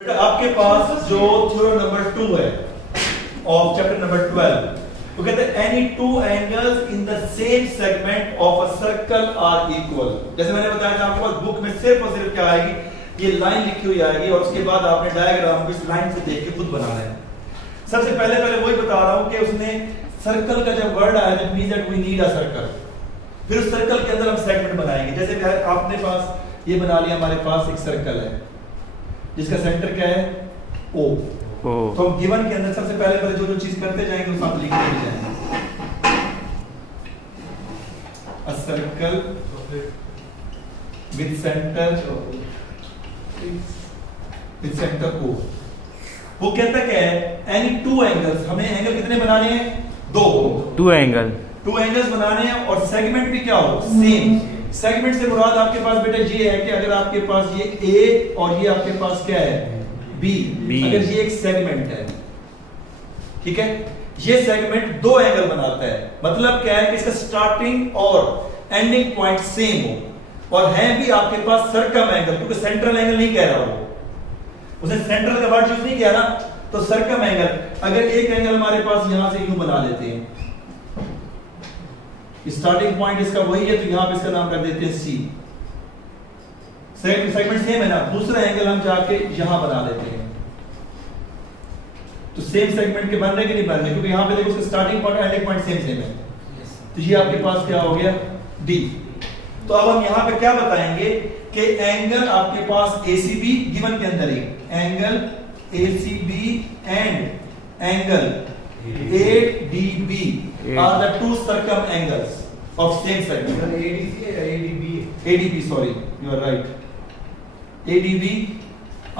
बेटा आपके पास जो थ्योरम नंबर 2 है ऑफ चैप्टर नंबर 12, वो कहते हैं any two angles in the same segment of a circle are equal. जैसे मैंने बताया था आपके पास बुक में सिर्फ और सिर्फ क्या आएगी, ये लाइन लिखी हुई आएगी और उसके बाद आपने डायग्राम को इस लाइन से देख के खुद बनाना है। सबसे पहले वही बता रहा हूं कि उसने सर्कल का जब वर्ड आया that means that we need a circle, फिर उस सर्कल के अंदर हम सेगमेंट बनाएंगे। जैसे आपने पास ये बना लिया, हमारे पास एक सर्कल है जिसका सेंटर क्या है O। तो हम गिवन के अंदर सबसे पहले जो चीज करते जाएंगे उस आप लिखते ही जाएंगे। A circle with centre O। वो कहता क्या है, एनी टू एंगल्स, हमें एंगल कितने बनाने हैं? टू एंगल्स बनाने हैं और सेगमेंट भी क्या हो, सेम। सेगमेंट से मुराद आपके पास बेटा ये है कि अगर आपके पास ये A और ये आपके पास क्या है B, अगर ये एक सेगमेंट है, ठीक है, ये सेगमेंट दो एंगल बनाता है। मतलब क्या है कि इसका स्टार्टिंग और एंडिंग पॉइंट सेम हो और है भी आपके पास सर्कम एंगल, क्योंकि सेंट्रल एंगल नहीं कह रहा वो, उसने सेंट्रल का वर्ड यूज नहीं किया ना, तो सर्कम एंगल। अगर एक एंगल हमारे पास यहां से यूं बना लेते हैं, स्टार्टिंग पॉइंट इसका वही है, तो यहां पे इसका नाम कर देते हैं C। सेगमेंट सेम है ना, दूसरा एंगल हम जाके यहां बना लेते हैं, तो सेम सेगमेंट के बन रहे कि नहीं बन रहे, क्योंकि यहां पे देखो उसका स्टार्टिंग पॉइंट और एंडिंग पॉइंट सेम है। तो ये आपके पास क्या हो गया D। तो अब हम यहां पे क्या बताएंगे कि एंगल आपके पास ACB गिवन के अंदर ही, angle ACB and angle ADB are the two circum angles of same segment. ADC या ADB? ADB, sorry, you are right. ADB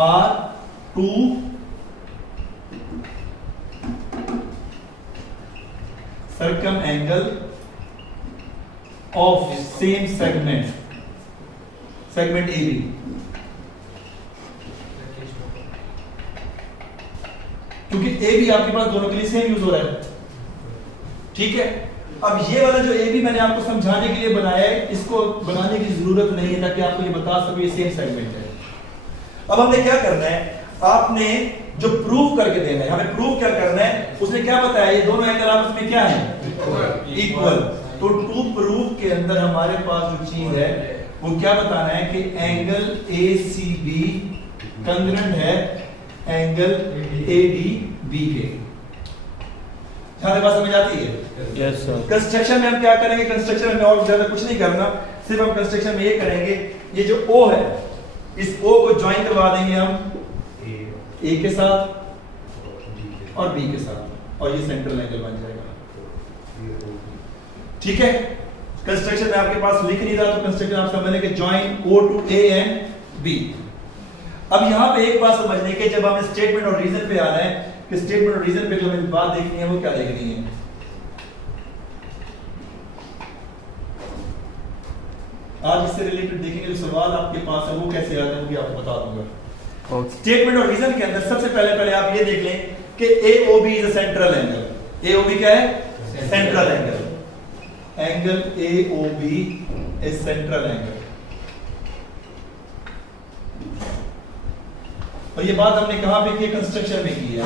are two circum angle of same segment, segment AB. क्योंकि AB आपके पास दोनों के लिए same use हो रहा है, ठीक है। अब ये वाला जो AB मैंने आपको समझाने के लिए बनाया है, इसको बनाने की जरूरत नहीं है ताकि आपको ये बता सकूं ये सेम सेगमेंट है। अब हमने क्या करना है, आपने जो प्रूव करके देना है, हमें प्रूव क्या करना है, उसने क्या बताया, ये दोनों एंगल आपस में क्या है, इक्वल। तो टू प्रूव के अंदर हमारे पास जो चीज है वो क्या बताना है कि एंगल ACB कंग्रुएंट है एंगल ADB के। बात समझ आती है? Yes sir. कंस्ट्रक्शन में हम क्या करेंगे, कंस्ट्रक्शन में और ज्यादा कुछ नहीं करना, सिर्फ हम कंस्ट्रक्शन में ये करेंगे, ये जो O है इस O को ज्वाइन करवा देंगे हम A के साथ और B के साथ, और ये सेंट्रल एंगल बन जाएगा, ठीक है। कंस्ट्रक्शन में आपके पास लिख नहीं रहा, तो कंस्ट्रक्शन आप समझ लेंगे join O to A and B। अब यहां पे एक बात समझने के, जब हमें स्टेटमेंट और रीजन पे आना है कि स्टेटमेंट और रीजन पे जो हमें बात देखनी है वो क्या देखनी है, आज इससे रिलेटेड देखेंगे। जो सवाल आपके पास है वो कैसे आता है वो भी आपको बता दूंगा। स्टेटमेंट और रीजन के अंदर सबसे पहले आप ये देख लें कि AOB is a central angle. AOB क्या है, central angle. Angle AOB is central angle. और ये बात हमने कहां पे की, कंस्ट्रक्शन में की है।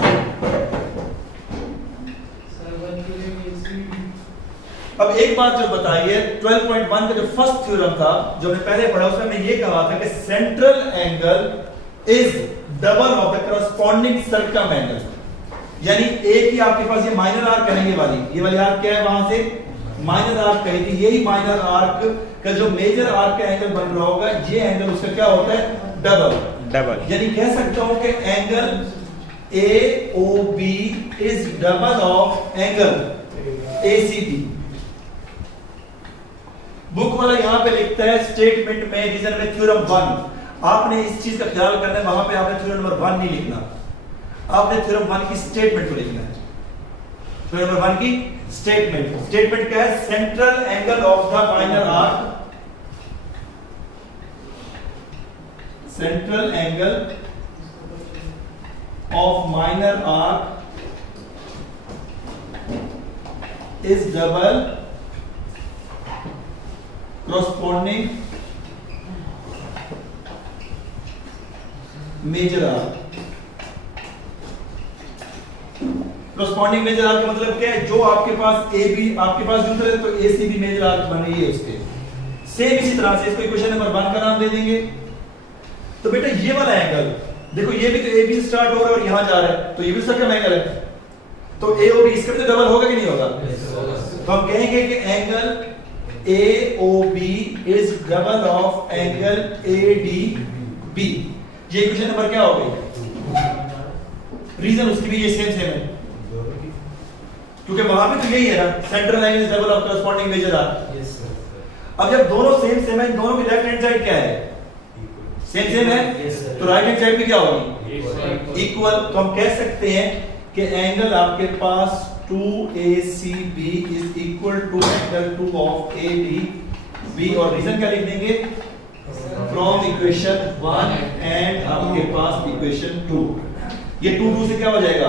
अब एक बात जो बताई है, 12.1 का जो फर्स्ट थ्योरम था जो हमने पहले पढ़ा, उसमें हमने ये कहा था कि central angle is double of the corresponding circum angle. यानी एक ही आपके पास ये माइनर आर्क है, ये वाली आर्क क्या है, वहां से माइनर आर्क कही थी, यही माइनर आर्क का जो मेजर आर्क का एंगल बन रहा होगा, ये एंगल उसका क्या होता है, डबल। यानी कह सकता हूं कि angle AOB is double of angle ACB। Book वाला यहां पे लिखता है स्टेटमेंट में, रीजन में थ्योरम 1। आपने इस चीज का ख्याल करना है, वहां पे आपने थ्योरम नंबर 1 नहीं लिखना, आपने थ्योरम 1 की स्टेटमेंट को लिखना है। थ्योरम नंबर 1 की स्टेटमेंट क्या है, central angle of the minor arc, central angle of minor arc is double corresponding major arc। Corresponding major arc का मतलब क्या है, जो आपके पास ए बी आपके पास न्यूट्रल है तो ए सी बी मेजर आर्क बन रही है उसके। सेम इसी तरह से इसको इक्वेशन नंबर 1 का नाम दे देंगे। तो बेटा ये वाला एंगल देखो, ये भी तो ए बी से स्टार्ट हो रहा है और यहां जा रहा है, तो ये भी सर्कम एंगल है, तो ए ओ बी इसका भी तो डबल होगा कि नहीं होगा? तो हम कहेंगे कि angle AOB is double of angle ADB। ये इक्वेशन नंबर क्या हो गई? रीजन उसकी भी ये सेम है, क्योंकि वहां पे तो यही है ना, central angle is double of corresponding major arc. अब जब दोनों सेम है, दोनों की लेफ्ट हैंड साइड क्या है? सेम है, तो राइट हैंड साइड भी क्या होगी? इक्वल। तो हम कह सकते हैं कि एंगल आपके पास 2ACB is equal to angle 2 of ADB। और रीजन क्या लिख देंगे? फ्रॉम इक्वेशन 1 एंड आपके पास इक्वेशन 2। ये 2 से क्या हो जाएगा?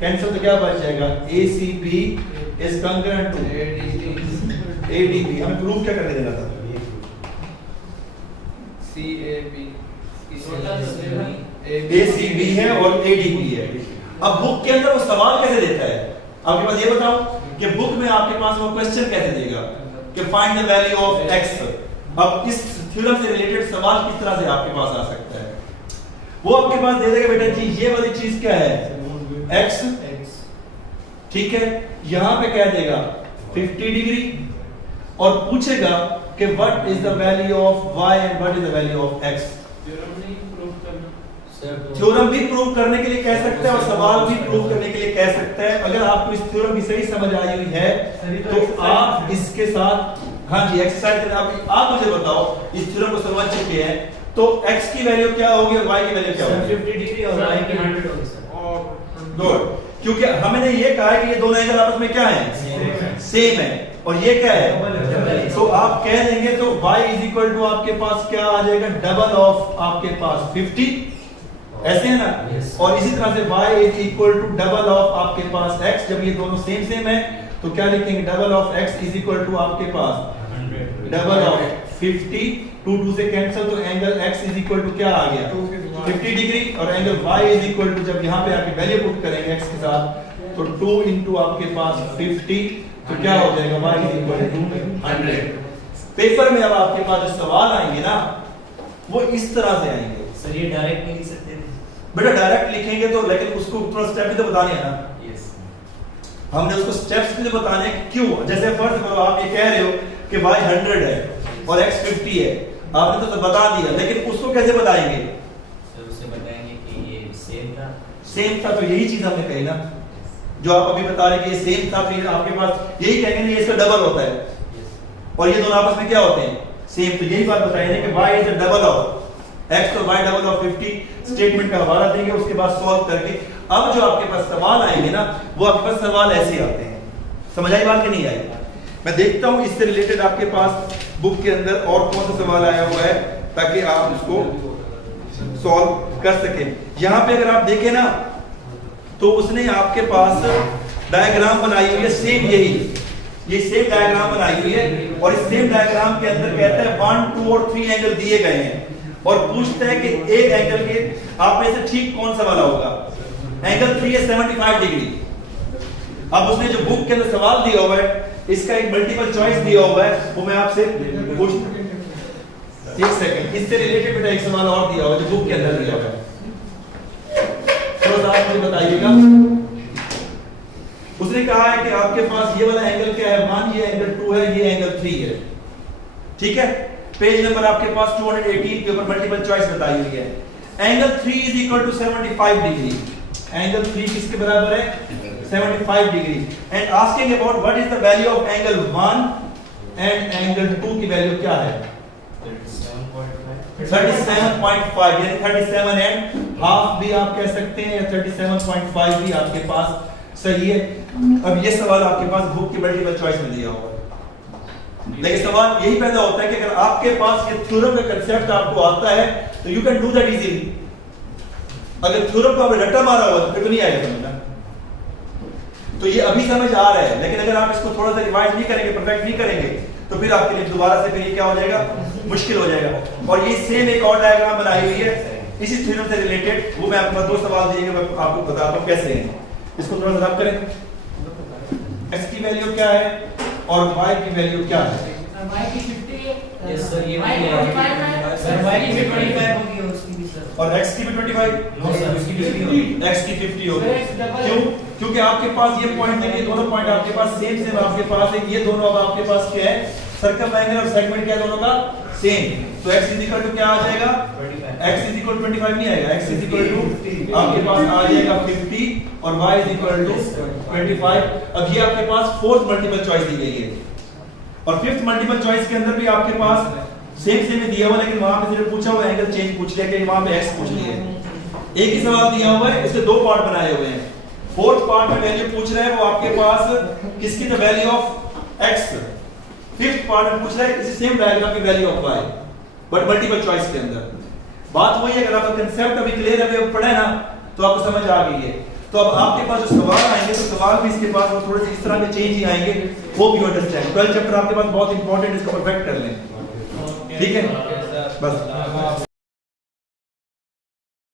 कैंसिल, तो क्या बच जाएगा? ACB is concurrent to ADB। हमें प्रूफ क्या करने देना था? ACB है और ADB है। अब बुक के अंदर वो सवाल कैसे देता है? आपके पास ये बताओ कि बुक में आपके पास वो क्वेश्चन कैसे देगा कि find the value of x। अब इस थ्योरम से रिलेटेड सवाल किस तरह से आपके पास आ सकता है? वो आपके पास दे देगा बेटा जी ये वाली चीज क्या है? x, ठीक है, यहां पे कह देगा 50 डिग्री और पूछेगा कि what is the value of y and what is the value of x। Theorem भी प्रूव करने के लिए कह सकता है और सवाल भी प्रूव करने के लिए कह सकता है। अगर आपको इस थ्योरम की सही समझ आई हुई है तो आप इसके साथ, हाँ जी, एक्सरसाइज आप मुझे बताओ, इस थ्योरम को समझ चुके हैं तो x की वैल्यू क्या होगी और y की वैल्यू क्या होगी? 50 डिग्री और y की 100 होगी सर। गुड, क्योंकि हमने ये कहा है कि ये दोनों एंगल आपस में क्या है? सेम है। और ये क्या है? तो आप कह देंगे तो y इज इक्वल टू आपके पास क्या आ जाएगा? डबल ऑफ आपके पास 50, ऐसे है ना? और इसी तरह से y is equal to double of आपके पास x। जब ये दोनों सेम है तो क्या लिखेंगे? Double of x is equal to आपके पास डबल ऑफ 50। 2 से कैंसिल, तो angle x is equal to क्या आ गया? 50 डिग्री। और angle y is equal to, जब यहां पे आके वैल्यू पुट करेंगे x के साथ, तो 2 इंटू आपके पास 50, तो क्या हो जाएगा? y is equal to 100। Paper में अब आपके पास जो सवाल आएंगे ना वो इस तरह से आएंगे। सर ये डायरेक्ट नहीं लिख सकते बेटा? डायरेक्ट लिखेंगे तो, लेकिन उसको थोड़ा स्टेप भी तो बताने हैं ना। हमने उसको स्टेप्स भी तो बताने हैं। क्यों? जैसे फर्ज करो आप ये कह रहे हो कि y 100 है और x 50 है, आपने तो बता दिया, लेकिन उसको कैसे बताएंगे? सर उसे बताएंगे कि ये सेम था, तो यही चीज हमने कही ना, जो आप अभी बता रहे कि ये सेम था, फिर आपके पास यही कहेंगे नहीं, इसका डबल होता है और ये दोनों आपस में क्या होते हैं? सेम। तो यही बात बताएंगे कि y is the double of x तो y डबल ऑफ 50। स्टेटमेंट का हवाला देंगे, उसके बाद सॉल्व करके अब जो आपके पास सवाल आएंगे ना वो आपके पास सवाल ऐसे आते हैं। समझ आई बात कि नहीं आई? मैं देखता हूं इससे रिलेटेड आपके पास बुक के अंदर और कौन सा सवाल आया हुआ है ताकि आप इसको सॉल्व कर सके। यहां पे अगर आप देखें ना तो उसने आपके पास डायग्राम बनाई हुई है, सेम यही, ये सेम डायग्राम बनाई हुई है और इस सेम डायग्राम के अंदर कहता है 1, 2 और 3 एंगल दिए गए हैं और पूछता है कि ए एंगल के आप में से ठीक कौन सा वाला होगा? एंगल 3 है 75 डिग्री। अब उसने जो बुक के अंदर सवाल दिया हुआ है इसका एक मल्टीपल चॉइस दिया हुआ है, वो मैं आपसे पूछ, एक सेकंड, इससे रिलेटेड बेटा एक सवाल और दिया हुआ है जो बुक के अंदर दिया हुआ है, थोड़ा सा मुझे बताइएगा। उसने कहा है कि आपके पास ये वाला एंगल क्या है? 1, ये एंगल 2 है, ये एंगल 3 है, ठीक है। पेज नंबर आपके पास 218 के ऊपर मल्टीपल चॉइस बताई हुई है। Angle 3 is equal to 75 degree. Angle 3 किसके बराबर है? 75 degree. And asking about what is the value of angle 1 and angle 2 की वैल्यू क्या है? 37.5, यानी 37 एंड हाफ भी आप कह सकते हैं या 37.5 भी आपके पास सही है। अब ये सवाल आपके पास बुक की मल्टीपल चॉइस में दिया हुआ है, लेकिन सवाल यही पैदा होता है कि अगर आपके पास ये थ्योरम का कांसेप्ट आपको आता है तो you can do that easily. अगर थ्योरम को आपने रट्टा मारा हुआ तो फिर नहीं आएगा समझ ना। तो ये अभी समझ आ रहा है, लेकिन अगर आप इसको थोड़ा सा रिवाइज नहीं करेंगे, परफेक्ट नहीं करेंगे, तो फिर आपके लिए दोबारा से फिर ये क्या हो जाएगा? मुश्किल हो जाएगा। और ये सेम एक और डायग्राम बनाई हुई है इसी थ्योरम से रिलेटेड, वो मैं आपको 2 सवाल दिए मैं आपको बताता हूँ कैसे हैं। इसको थोड़ा सा रब करें। x की वैल्यू क्या है और y की वैल्यू क्या है? यस सर, ये भी है सर। y की भी 25 होगी और उसकी भी सर। और x की भी 25? नो सर, उसकी भी 50 होगी। x की 50 होगी। क्यों? क्योंकि आपके पास ये पॉइंट है, ये दोनों पॉइंट आपके पास सेम आपके पास है। ये दोनों अब आपके पास क्या है? सर्कल एंगल और सेगमेंट क्या है दोनों का? सेम। तो x इक्वल टू क्या आ जाएगा? 25। x इक्वल 25 नहीं आएगा, x इक्वल टू आपके पास आ जाएगा 50 और y इक्वल टू 25। अब ये आपके पास फोर्थ मल्टीपल चॉइस दी गई है और फिफ्थ मल्टीपल चॉइस के अंदर भी आपके पास सेम दिया हुआ, लेकिन वहां पे सिर्फ पूछा हुआ एंगल चेंज पूछ लिया कि वहां पे x पूछ लिया है। एक ही सवाल दिया हुआ है, इसके दो पार्ट बनाए हुए हैं। फोर्थ पार्ट में वैल्यू पूछ रहा है वो आपके पास किसकी, the value of x। Fifth part में पूछ रहा है इसी सेम डायग्राम की value of y, but multiple choice के अंदर। बात वही है, अगर आपका कांसेप्ट अभी क्लियर है, पढ़ा है ना, तो आपको समझ आ गई है। तो अब आपके पास जो सवाल आएंगे तो सवाल भी इसके पास वो थोड़े से इस तरह के चेंज ही आएंगे। Hope you understand. 12 चैप्टर आपके पास बहुत इंपॉर्टेंट, इसको परफेक्ट कर लें। ठीक है, बस।